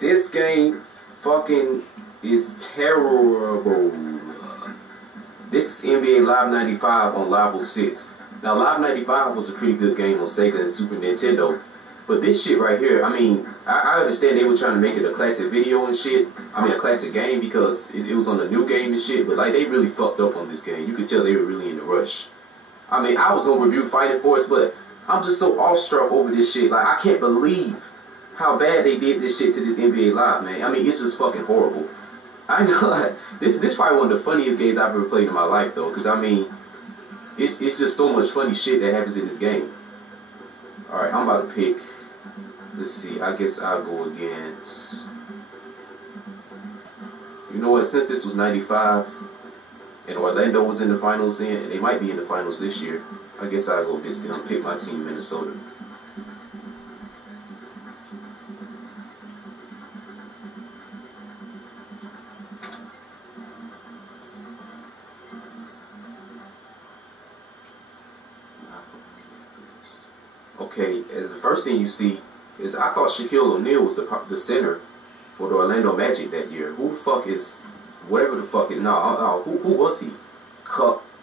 This game fucking is terrible. This is NBA Live 95 on Level 6. Now, Live 95 was a pretty good game on Sega and Super Nintendo. But this shit right here, I mean, I understand they were trying to make it a classic video and shit. I mean, a classic game because it was on a new game and shit. But, like, they really fucked up on this game. You could tell they were really in a rush. I mean, I was going to review Fighting Force, but I'm just so awestruck over this shit. Like, I can't believe how bad they did this shit to this NBA Live, man. I mean, it's just fucking horrible. I know this probably one of the funniest games I've ever played in my life, though, because I mean, it's just so much funny shit that happens in this game. All right, I'm about to pick. Let's see. I guess I'll go against. You know what? Since this was '95 and Orlando was in the finals then, and they might be in the finals this year, I guess I'll go against them. Pick my team, Minnesota. Okay, as the first thing you see is I thought Shaquille O'Neal was the center for the Orlando Magic that year. Who the fuck is, whatever the fuck is, no, who was he?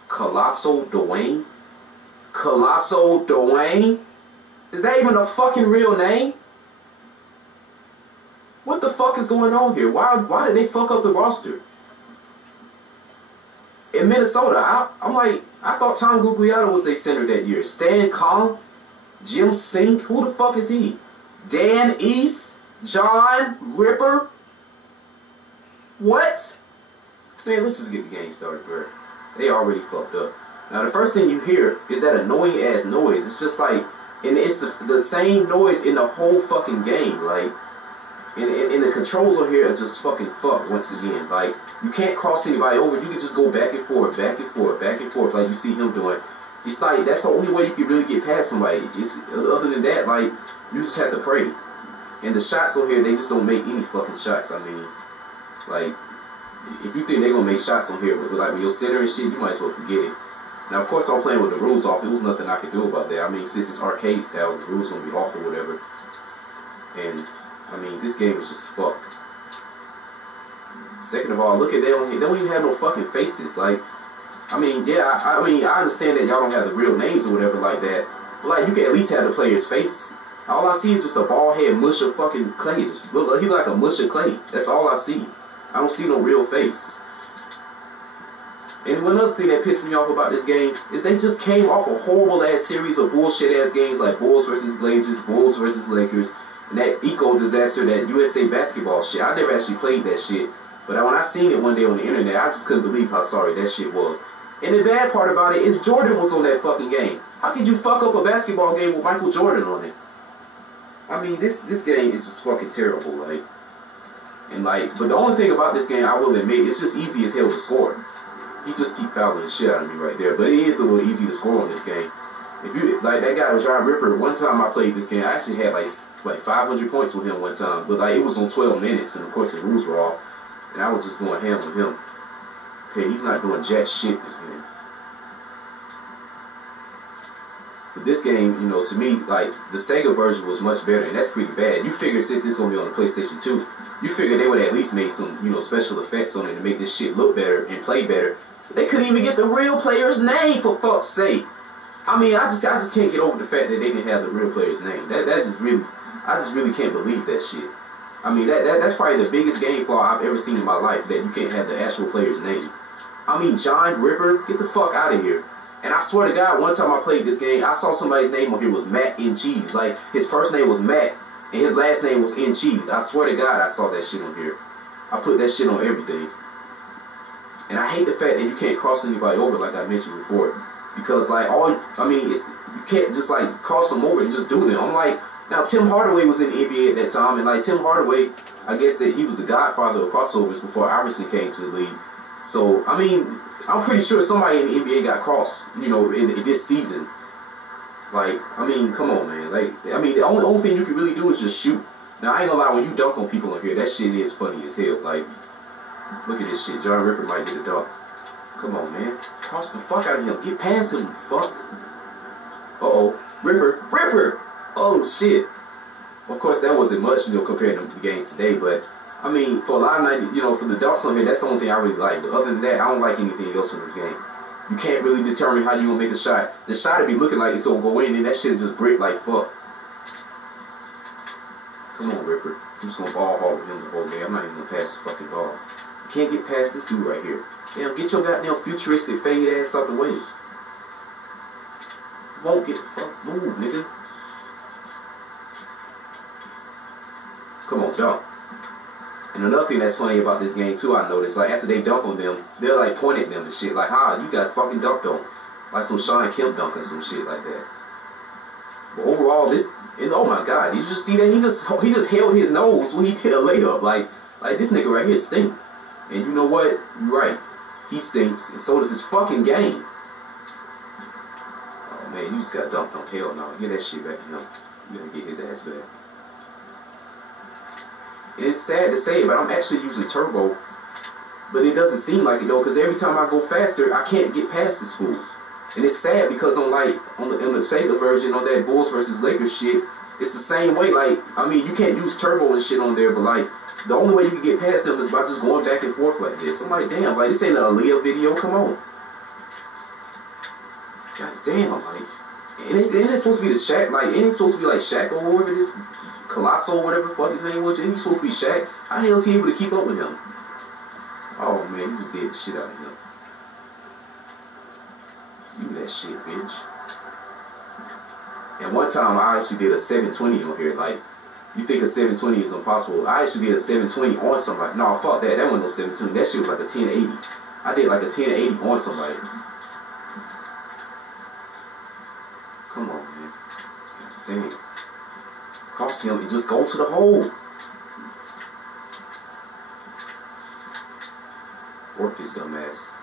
Colossal Dwayne? Colossal Dwayne? Is that even a fucking real name? What the fuck is going on here? Why did they fuck up the roster? In Minnesota, I'm like, I thought Tom Gugliotta was their center that year. Stan Kong? Jim Sink? Who the fuck is he? Dan East? John Ripper? What? Man, let's just get the game started, bro. They already fucked up. Now, the first thing you hear is that annoying ass noise. It's just like, and it's the same noise in the whole fucking game. Like, and the controls on here are just fucking fucked once again. Like, you can't cross anybody over. You can just go back and forth, back and forth, back and forth, like you see him doing. It's like, that's the only way you can really get past somebody. Other than that, like, you just have to pray. And the shots on here, they just don't make any fucking shots. I mean, like, if you think they're going to make shots on here, like with your center and shit, you might as well forget it. Now, of course, I'm playing with the rules off. There was nothing I could do about that. I mean, since it's arcade style, the rules going to be off or whatever. And, I mean, this game is just fucked. Second of all, look at, they don't even have no fucking faces. Like, I mean, yeah, I mean, I understand that y'all don't have the real names or whatever like that, but like, you can at least have the player's face. All I see is just a bald head mush of fucking clay. He look like a mush of clay. That's all I see. I don't see no real face. And one other thing that pissed me off about this game is they just came off a horrible ass series of bullshit ass games like Bulls versus Blazers, Bulls versus Lakers, and that eco disaster, that USA basketball shit. I never actually played that shit, but when I seen it one day on the internet, I just couldn't believe how sorry that shit was. And the bad part about it is Jordan was on that fucking game. How could you fuck up a basketball game with Michael Jordan on it? I mean, this game is just fucking terrible, like. And like, but the only thing about this game, I will admit, it's just easy as hell to score. He just keep fouling the shit out of me right there. But it is a little easy to score on this game. If you like that guy, John Ripper, one time I played this game, I actually had like 500 points with him one time. But like, it was on 12 minutes, and of course the rules were off, and I was just going ham with him. Okay, he's not doing jack shit this game. But this game, you know, to me, like, the Sega version was much better, and that's pretty bad. You figure since this is going to be on the PlayStation 2, you figure they would at least make some, you know, special effects on it to make this shit look better and play better. But they couldn't even get the real player's name, for fuck's sake. I mean, I just can't get over the fact that they didn't have the real player's name. That's just really, I just really can't believe that shit. I mean, that's probably the biggest game flaw I've ever seen in my life, that you can't have the actual player's name. I mean, John Ripper, get the fuck out of here. And I swear to God, one time I played this game, I saw somebody's name on here was Matt in Cheese. Like, his first name was Matt, and his last name was in Cheese. I swear to God, I saw that shit on here. I put that shit on everything. And I hate the fact that you can't cross anybody over, like I mentioned before. Because, like, you can't just, like, cross them over and just do them. I'm like, now, Tim Hardaway was in the NBA at that time, and, like, Tim Hardaway, I guess that he was the godfather of crossovers before Iverson came to the league. So, I mean, I'm pretty sure somebody in the NBA got crossed, you know, in this season. Like, I mean, come on, man. Like, I mean, the only thing you can really do is just shoot. Now, I ain't gonna lie, when you dunk on people on here, that shit is funny as hell. Like, look at this shit. John Ripper might get a dunk. Come on, man. Cross the fuck out of him. Get past him, fuck. Uh-oh. Ripper. Oh, shit. Of course, that wasn't much, you know, compared to the games today, but I mean, for a lot of night, you know, for the dunks on here, that's the only thing I really like. But other than that, I don't like anything else in this game. You can't really determine how you gonna make a shot. The shot will be looking like it's gonna go in, and that shit just brick like fuck. Come on, Ripper. I'm just gonna ball hog with him the whole game. I'm not even gonna pass the fucking ball. You can't get past this dude right here. Damn, get your goddamn futuristic fade ass out the way. Won't get the fuck move, nigga. Come on, dunk. And another thing that's funny about this game too, I noticed, like after they dunk on them, they'll like point at them and shit, like, "Ha, you got fucking dunked on," like some Sean Kemp dunk or some shit like that. But overall, this, and oh my god, did you just see that? He just held his nose when he did a layup, like this nigga right here stink. And you know what? You're right, he stinks, and so does his fucking game. Oh man, you just got dunked on. Hell no, get that shit back to him. You gotta get his ass back. It's sad to say, but I'm actually using turbo, but it doesn't seem like it though, because every time I go faster, I can't get past this fool. And it's sad because on the Sega version, on that Bulls versus Lakers shit, it's the same way. Like, I mean, you can't use turbo and shit on there, but like, the only way you can get past them is by just going back and forth like this. I'm like, damn, like, this ain't an Aaliyah video, come on. God damn, like, and it's supposed to be the Shaq, like, ain't it supposed to be like Shaq or whatever it is? Colossal, whatever the fuck his name was, and he's supposed to be Shaq. How the hell is he able to keep up with him? Oh man, he just did the shit out of him. You that shit, bitch. And one time I actually did a 720 on here. Like, you think a 720 is impossible? I actually did a 720 on somebody. No, fuck that. That wasn't no 720. That shit was like a 1080. I did like a 1080 on somebody. Come on, man. God damn. Cross him and just go to the hole. Work his dumb ass.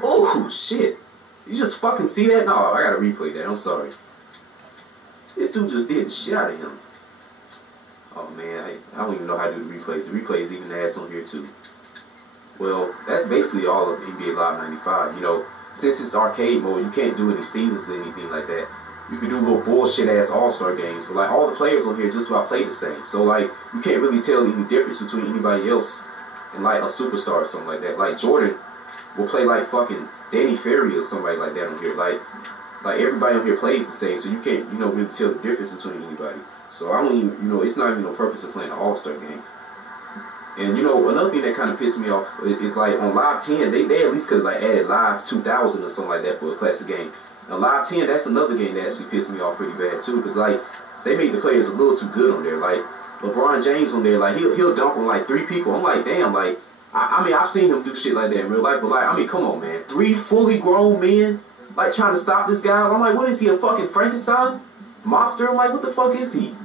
Oh shit. You just fucking see that? No, I gotta replay that. I'm sorry. This dude just did the shit out of him. Oh man, I don't even know how to do the replays. The replays even ass on here too. Well, that's basically all of NBA Live 95, you know. Since it's arcade mode, you can't do any seasons or anything like that. You can do little bullshit ass all-star games, but like all the players on here just about play the same. So like you can't really tell any difference between anybody else and like a superstar or something like that. Like Jordan will play like fucking Danny Ferry or somebody like that on here. Like everybody on here plays the same, so you can't, you know, really tell the difference between anybody. So I don't even, you know, it's not even no purpose of playing an all-star game. And you know, another thing that kind of pissed me off is like on Live 10, they at least could have like added Live 2000 or something like that for a classic game. And Live 10, that's another game that actually pissed me off pretty bad too, because like they made the players a little too good on there. Like LeBron James on there, like he'll dunk on like 3 people. I'm like, damn, like I mean I've seen him do shit like that in real life, but like I mean come on man, 3 fully grown men like trying to stop this guy. I'm like, what is he, a fucking Frankenstein monster? I'm like, what the fuck is he?